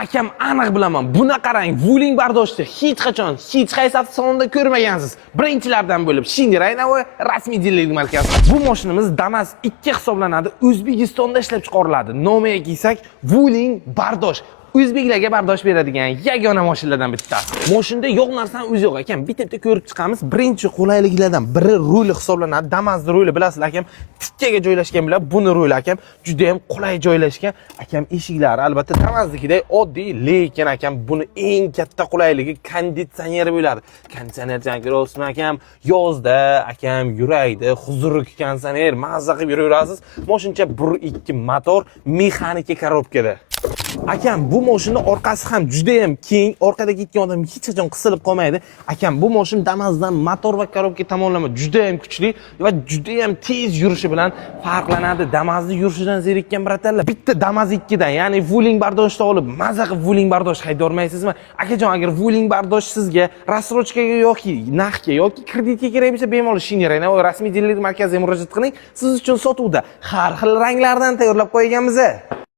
Akam aniq bilaman. Buni qarang, vuling bardoshni hech qachon, hech qaysi avtosalonda ko'rmagansiz. Birinchilardan bo'lib Shinraynavi rasmiy dilerlik markazi. Bu mashinamiz Damas 2 hisoblanadi. O'zbekistonda ishlab chiqariladi. Nomiga kelsak, vuling bardosh. O'zbeklarga bardosh beradigan yagona mashinalardan bittasi. Mashinada yo'q narsani o'zi yo'q ekan. Bitta ko'rib chiqamiz. Birinchi qulayliklardan biri ruli hisoblanadi. Damas ruli bilasizlar akam, tikkaga joylashgan bilan buni ruli akam juda ham qulay joylashgan. Akam eshiklari albatta Damasnikiday oddiy, lekin akam buni eng katta qulayligi konditsioneri bo'ladi. Konditsioner jangirovsin akam, yozda akam yuraydi, huzurli konditsioner mazza qilib yuraverasiz. Mashincha 1.2 motor, mexanika korobkada. Akam bu mashina orqasi ham juda ham keng, orqada ketgan odam hech qachon qisilib qolmaydi. Akam bu mashina Damas'dan motor va korobka tomonlama juda ham kuchli va juda ham tez yurishi bilan farqlanadi. Damas'ning yurishidan zerikkan bratlarlar, bitta Damas 2 dan, ya'ni vuling bardoshni olib, maza qilib vuling bardosh hayda olmaysizmi? Akajon, agar vuling bardosh sizga rassrochkaga yoki naqdga yoki kreditga kerak bo'lsa, bemalol Shinraynavi rasmiy dilerlik markaziga murojaat qiling. Siz uchun sotuvda har xil ranglardan tayyorlab qo'yganmiz.